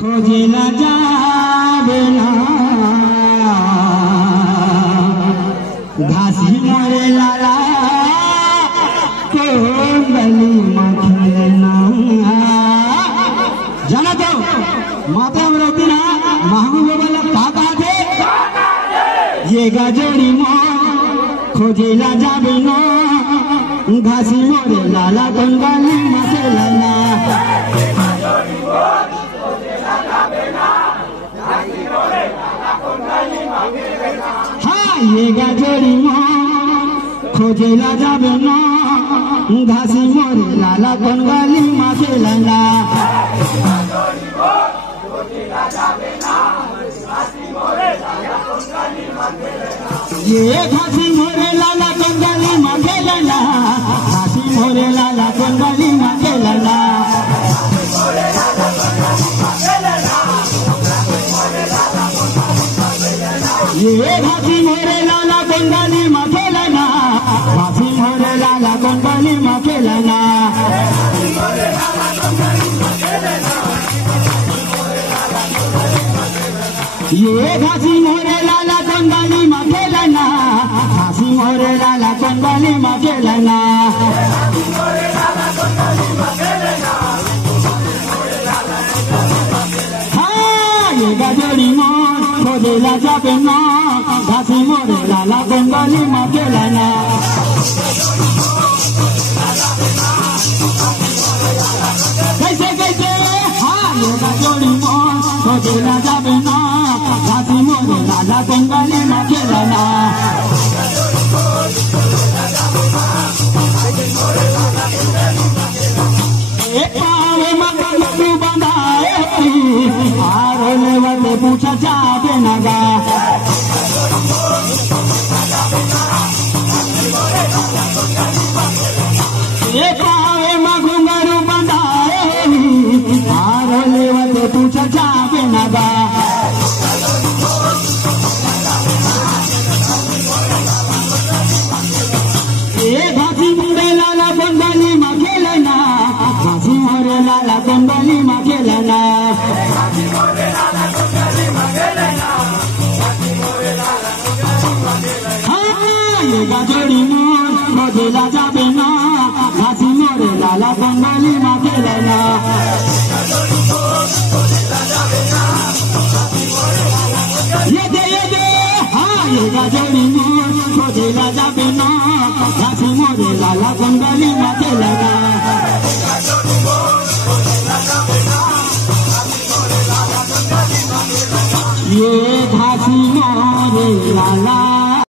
खोजे न जावे ना घासी मोरे लाला कोंडली मखना जाना तो माता अमरावती ना महबूब वाला काका थे ये गजोड़ी मो खोजे न जावे ना घासी मोरे लाला कोंडली मखना हाँ ये गजोड़ी मो खोजे ला जाबे ना घासी मोरे लाला कोंडली मखना ये घासी मोरे लाला कोंडली मखना घासी मोरे लाला कोंडली मखना ये घासी मोरे लाला कोंडली मखना घासी मोरे लाला कोंडली मखना ये घासी मोरे लाला कोंडली मखना घासी मोरे लाला कोंडली मखना हाँ ये गजोड़ी मो खोजे ला जाबे ना घासी मोरे लाला कोंडली मखना कैसे कैसे हाँ ये गजोड़ी मो खोजे ला जाबे ना घासी मोरे लाला कोंडली मखना पावे मगरू बंधाए आरोले वाले पूछा जाबे नगा ये पावे मगरू बंधाए आरोले वाले पूछा जाबे नगा ये घासी मोरे लाला कोंडली मखना घासी मोरे लाला कोंडली मखना हाँ ये गजोड़ी मोर खोजे ला जाबे ना घासी मोरे लाला कोंडली मखना ये दे हाँ ये गजोड़ी मोर खोजे ला जाबे ना घासी मोरे लाला कोंडली मखना ये घासी मोरे लाला